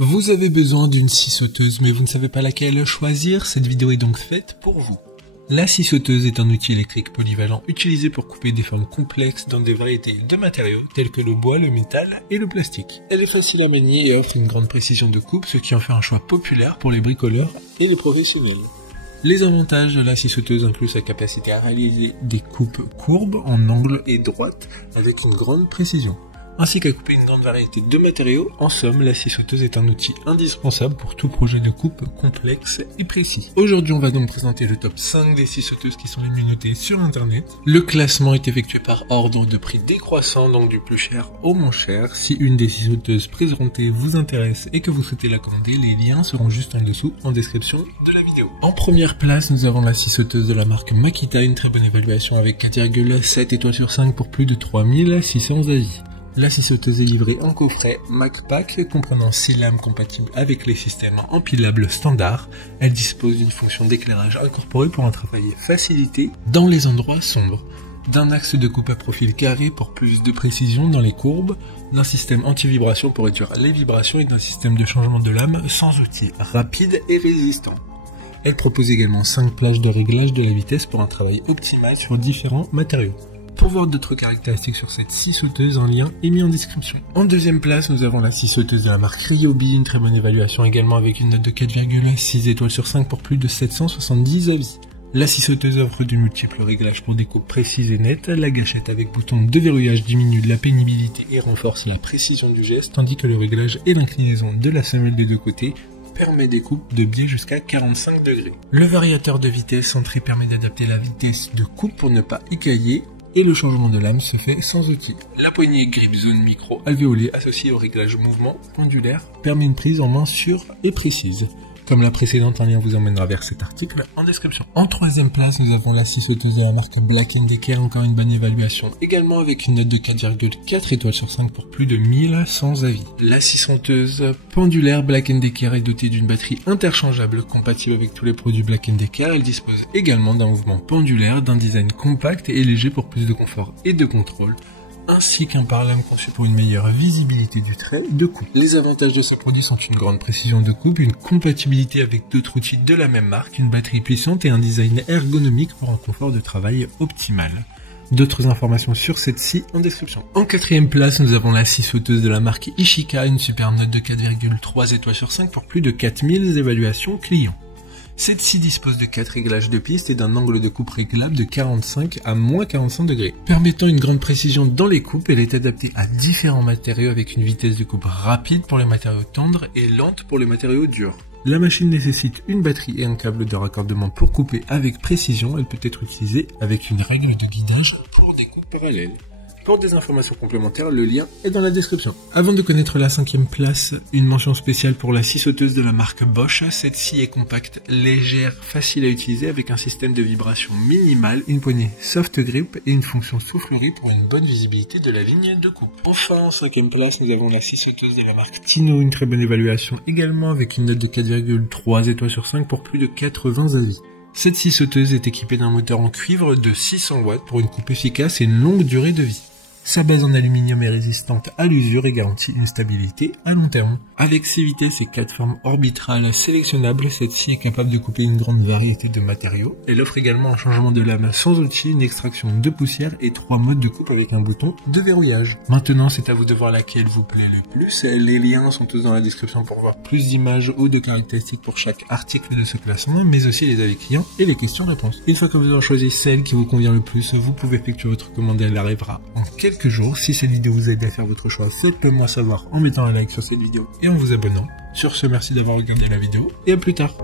Vous avez besoin d'une scie sauteuse mais vous ne savez pas laquelle choisir, cette vidéo est donc faite pour vous. La scie sauteuse est un outil électrique polyvalent utilisé pour couper des formes complexes dans des variétés de matériaux tels que le bois, le métal et le plastique. Elle est facile à manier et offre une grande précision de coupe, ce qui en fait un choix populaire pour les bricoleurs et les professionnels. Les avantages de la scie sauteuse incluent sa capacité à réaliser des coupes courbes, en angle et droite avec une grande précision, ainsi qu'à couper une grande variété de matériaux. En somme, la scie sauteuse est un outil indispensable pour tout projet de coupe complexe et précis. Aujourd'hui, on va donc présenter le top 5 des scies sauteuses qui sont les mieux notées sur internet. Le classement est effectué par ordre de prix décroissant, donc du plus cher au moins cher. Si une des scies sauteuses présentées vous intéresse et que vous souhaitez la commander, les liens seront juste en dessous en description de la vidéo. En première place, nous avons la scie sauteuse de la marque Makita, une très bonne évaluation avec 4,7 étoiles sur 5 pour plus de 3600 avis. La scie sauteuse est livrée en coffret MacPack comprenant 6 lames compatibles avec les systèmes empilables standards. Elle dispose d'une fonction d'éclairage incorporée pour un travail facilité dans les endroits sombres, d'un axe de coupe à profil carré pour plus de précision dans les courbes, d'un système anti-vibration pour réduire les vibrations et d'un système de changement de lame sans outil, rapide et résistant. Elle propose également 5 plages de réglage de la vitesse pour un travail optimal sur différents matériaux. Pour voir d'autres caractéristiques sur cette scie sauteuse, un lien est mis en description. En deuxième place, nous avons la scie sauteuse de la marque Ryobi, une très bonne évaluation également avec une note de 4,6 étoiles sur 5 pour plus de 770 avis. La scie sauteuse offre de multiples réglages pour des coupes précises et nettes. La gâchette avec bouton de verrouillage diminue la pénibilité et renforce la précision du geste, tandis que le réglage et l'inclinaison de la semelle des deux côtés permet des coupes de biais jusqu'à 45 degrés. Le variateur de vitesse centré permet d'adapter la vitesse de coupe pour ne pas écailler, et le changement de lame se fait sans outil. La poignée grip zone micro alvéolée associée au réglage mouvement pendulaire permet une prise en main sûre et précise. Comme la précédente, un lien vous emmènera vers cet article en description. En troisième place, nous avons la scie sauteuse de la marque Black & Decker, encore une bonne évaluation, également avec une note de 4,4 étoiles sur 5 pour plus de 1100 avis. La scie sauteuse pendulaire Black & Decker est dotée d'une batterie interchangeable compatible avec tous les produits Black & Decker. Elle dispose également d'un mouvement pendulaire, d'un design compact et léger pour plus de confort et de contrôle, ainsi qu'un pare-lame conçu pour une meilleure visibilité du trait de coupe. Les avantages de ce produit sont une grande précision de coupe, une compatibilité avec d'autres outils de la même marque, une batterie puissante et un design ergonomique pour un confort de travail optimal. D'autres informations sur cette scie en description. En quatrième place, nous avons la scie sauteuse de la marque Ishika, une super note de 4,3 étoiles sur 5 pour plus de 4000 évaluations clients. Cette scie dispose de 4 réglages de piste et d'un angle de coupe réglable de 45 à moins 45 degrés. Permettant une grande précision dans les coupes, elle est adaptée à différents matériaux avec une vitesse de coupe rapide pour les matériaux tendres et lente pour les matériaux durs. La machine nécessite une batterie et un câble de raccordement pour couper avec précision. Elle peut être utilisée avec une règle de guidage pour des coupes parallèles. Pour des informations complémentaires, le lien est dans la description. Avant de connaître la 5e place, une mention spéciale pour la scie sauteuse de la marque Bosch. Cette scie est compacte, légère, facile à utiliser avec un système de vibration minimal, une poignée soft grip et une fonction soufflerie pour une bonne visibilité de la ligne de coupe. Enfin, en 5e place, nous avons la scie sauteuse de la marque Tino, une très bonne évaluation également avec une note de 4,3 étoiles sur 5 pour plus de 80 avis. Cette scie sauteuse est équipée d'un moteur en cuivre de 600 watts pour une coupe efficace et une longue durée de vie. Sa base en aluminium est résistante à l'usure et garantit une stabilité à long terme. Avec ses vitesses et 4 formes orbitales sélectionnables, cette scie est capable de couper une grande variété de matériaux. Elle offre également un changement de lame sans outil, une extraction de poussière et 3 modes de coupe avec un bouton de verrouillage. Maintenant, c'est à vous de voir laquelle vous plaît le plus. Les liens sont tous dans la description pour voir plus d'images ou de caractéristiques pour chaque article de ce classement, mais aussi les avis clients et les questions-réponses. Une fois que vous aurez choisi celle qui vous convient le plus, vous pouvez effectuer votre commande et elle arrivera en quelques jours. Si cette vidéo vous aide à faire votre choix, faites-le moi savoir en mettant un like sur cette vidéo et en vous abonnant. Sur ce, merci d'avoir regardé la vidéo et à plus tard.